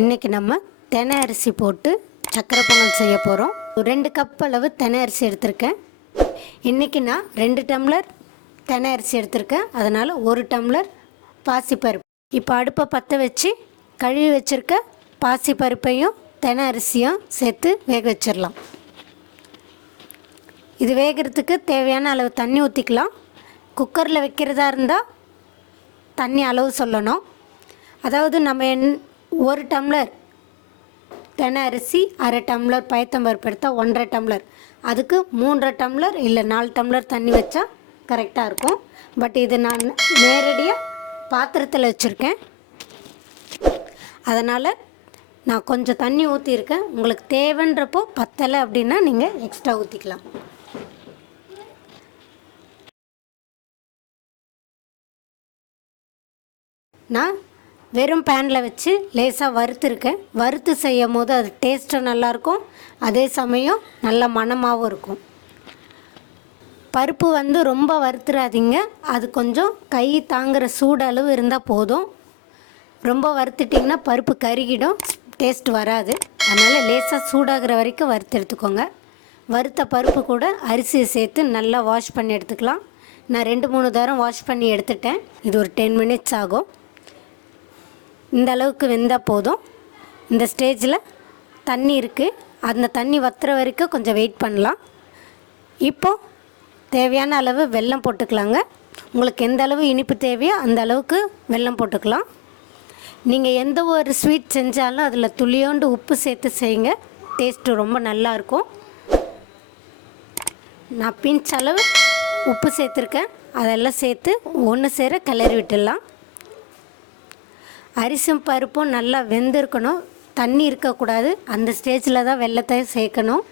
இன்றைக்கி நம்ம தெனை அரிசி போட்டு சக்கரை பொங்கல் செய்ய போகிறோம். 2 கப் அளவு தெனை அரிசி எடுத்திருக்கேன். இன்றைக்கி நான் 2 டம்ளர் தெனை அரிசி எடுத்திருக்கேன். அதனால் 1 டம்ளர் பாசிப்பருப்பு. இப்போ அடுப்பை பற்ற வச்சு கழுவி வச்சுருக்க பாசிப்பருப்பையும் தெனை அரிசியும் சேர்த்து வேக வச்சிடலாம். இது வேகிறதுக்கு தேவையான அளவு தண்ணி ஊற்றிக்கலாம். குக்கரில் வைக்கிறதா இருந்தால் தண்ணி அளவு சொல்லணும். அதாவது நம்ம 1 டம்ளர் தெனை அரிசி 1/2 டம்ளர் பயத்தம்பருப்பு எடுத்தால் 1.5 டம்ளர், அதுக்கு 3.5 டம்ளர் இல்லை 4 டம்ளர் தண்ணி வச்சா கரெக்டாக இருக்கும். பட் இது நான் நேரடியாக பாத்திரத்தில் வச்சுருக்கேன், அதனால் நான் கொஞ்சம் தண்ணி ஊற்றிருக்கேன். உங்களுக்கு தேவைன்றப்போ பத்தலை அப்படின்னா நீங்கள் எக்ஸ்ட்ரா ஊற்றிக்கலாம். நான் வெறும் பேனில் வச்சு லேசாக வறுத்துருக்கேன். வறுத்து செய்யும் போது அது டேஸ்ட்டும் நல்லாயிருக்கும், அதே சமயம் நல்ல மணமாகவும் இருக்கும். பருப்பு ரொம்ப வறுத்துறாதீங்க, அது கொஞ்சம் கை தாங்குகிற சூடு அளவு இருந்தால் போதும். ரொம்ப வறுத்துட்டிங்கன்னா பருப்பு கருகிடும், டேஸ்ட் வராது. அதனால் லேசாக சூடாகிற வரைக்கும் வறுத்து எடுத்துக்கோங்க. வறுத்த பருப்பு கூட அரிசியை சேர்த்து நல்லா வாஷ் பண்ணி எடுத்துக்கலாம். நான் 2-3 தரம் வாஷ் பண்ணி எடுத்துட்டேன். இது ஒரு 10 மினிட்ஸ் ஆகும். இந்த அளவுக்கு வெந்தால் போதும். இந்த ஸ்டேஜில் தண்ணி இருக்குது, அந்த தண்ணி வற்றுற வரைக்கும் கொஞ்சம் வெயிட் பண்ணலாம். இப்போது தேவையான அளவு வெல்லம் போட்டுக்கலாங்க. உங்களுக்கு எந்த அளவு இனிப்பு தேவையோ அந்த அளவுக்கு வெல்லம் போட்டுக்கலாம். நீங்கள் எந்த ஒரு ஸ்வீட் செஞ்சாலும் அதில் துளியோண்டு உப்பு சேர்த்து செய்யுங்க, டேஸ்ட்டு ரொம்ப நல்லாயிருக்கும். நான் பிஞ்ச் அளவு உப்பு சேர்த்துருக்கேன், அதெல்லாம் சேர்த்து ஒன்று சேர கிளறி விட்டுடலாம். அரிசும் பருப்பும் நல்லா வெந்திருக்கணும், தண்ணி இருக்கக்கூடாது. அந்த ஸ்டேஜில் தான் வெல்லத்தை சேர்க்கணும்.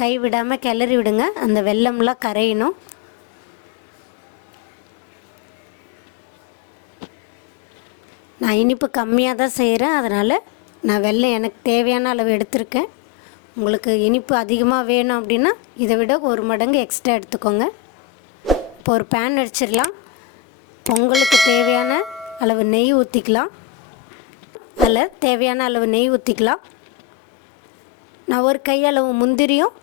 கை விடாமல் கிளறி விடுங்க, அந்த வெல்லம்லாம் கரையணும். நான் இனிப்பு கம்மியாக தான் செய்கிறேன், அதனால் நான் வெல்லம் எனக்கு தேவையான அளவு எடுத்திருக்கேன். உங்களுக்கு இனிப்பு அதிகமாக வேணும் அப்படின்னா இதை விட 1 மடங்கு எக்ஸ்ட்ரா எடுத்துக்கோங்க. இப்போ ஒரு பேன் வச்சிடலாம். பொங்கலுக்கு தேவையான அளவு நெய் ஊற்றிக்கலாம். அதில் தேவையான அளவு நெய் ஊற்றிக்கலாம். நான் ஒரு கையளவு முந்திரியும்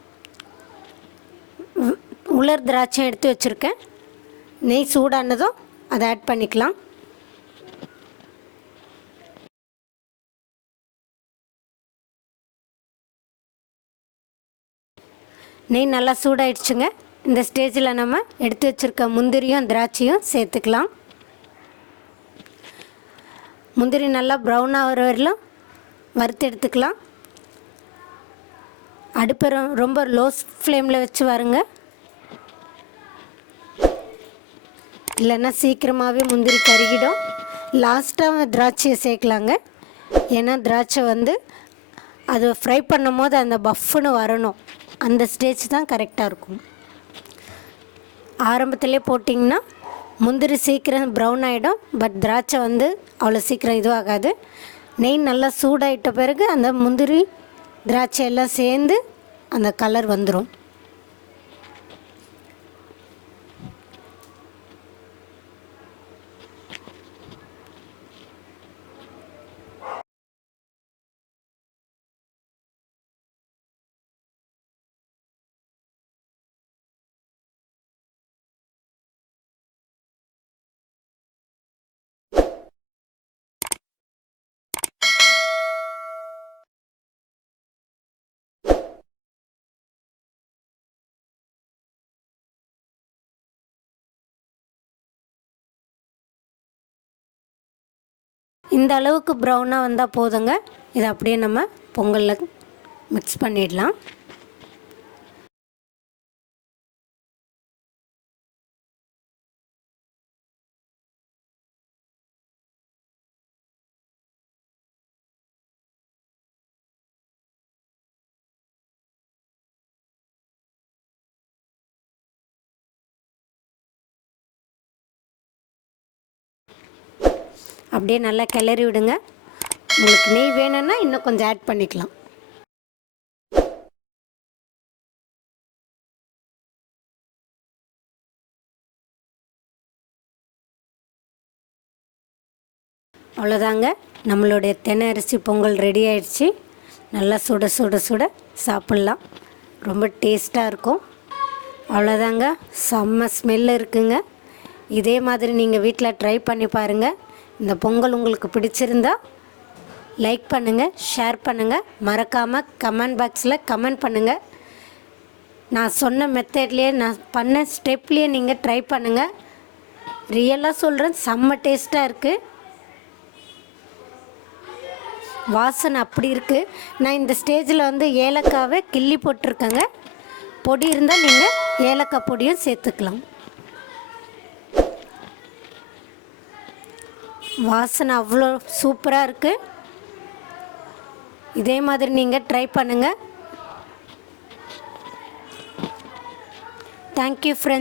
உலர் திராட்சையும் எடுத்து வச்சுருக்கேன். நெய் சூடானதும் அதை ஆட் பண்ணிக்கலாம். நெய் நல்லா சூடாயிடுச்சுங்க. இந்த ஸ்டேஜில் நம்ம எடுத்து வச்சுருக்க முந்திரியும் திராட்சையும் சேர்த்துக்கலாம். முந்திரி நல்லா ப்ரௌன் ஆகிற வரையிலும் வறுத்து எடுத்துக்கலாம். அடுப்பை ரொம்ப லோ ஃப்ளேமில் வச்சு வருங்க, இல்லைன்னா சீக்கிரமாகவே முந்திரி கருகிடும். லாஸ்ட்டாக திராட்சையை சேர்க்கலாங்க, ஏன்னா திராட்சை அது ஃப்ரை பண்ணும் போது அந்த பஃப்னு வரணும், அந்த ஸ்டேஜ் தான் கரெக்டாக இருக்கும். ஆரம்பத்திலே போட்டிங்கன்னா முந்திரி சீக்கிரம் ப்ரௌன் ஆகிடும், பட் திராட்சை அவ்வளோ சீக்கிரம் இதுவாகாது. நெய் நல்லா சூடாயிட்ட பிறகு அந்த முந்திரி திராட்சை எல்லாம் சேர்ந்து அந்த கலர் வந்துடும். இந்த அளவுக்கு ப்ரௌனாக வந்தால் போதுங்க. இதை அப்படியே நம்ம பொங்கலில் மிக்ஸ் பண்ணிடலாம். அப்படியே நல்லா கிளறி விடுங்க. உங்களுக்கு நெய் வேணும்னா இன்னும் கொஞ்சம் ஆட் பண்ணிக்கலாம். அவ்வளோதாங்க, நம்மளுடைய தினை அரிசி பொங்கல் ரெடி ஆயிடுச்சு. நல்லா சுட சுட சுட சாப்பிட்லாம். ரொம்ப டேஸ்ட்டாக இருக்கும். அவ்வளோதாங்க, செம்ம ஸ்மெல் இருக்குங்க. இதே மாதிரி நீங்கள் வீட்டில் ட்ரை பண்ணி பாருங்கள். இந்த பொங்கல் உங்களுக்கு பிடிச்சிருந்தா லைக் பண்ணுங்கள், ஷேர் பண்ணுங்கள், மறக்காமல் கமெண்ட் பாக்ஸில் கமெண்ட் பண்ணுங்கள். நான் சொன்ன மெத்தட்லேயே, நான் பண்ண ஸ்டெப்லேயே நீங்கள் ட்ரை பண்ணுங்கள். ரியலாக சொல்கிறேன், செம்ம டேஸ்ட்டாக இருக்குது. வாசனை அப்படி இருக்குது. நான் இந்த ஸ்டேஜில் வந்து ஏலக்காவை கிள்ளி போட்டிருக்கேங்க. பொடி இருந்தால் நீங்கள் ஏலக்காய் பொடியும் சேர்த்துக்கலாம். வாசனை அவ்வளோ சூப்பராக இருக்குது. இதே மாதிரி நீங்கள் ட்ரை பண்ணுங்கள். Thank you friends.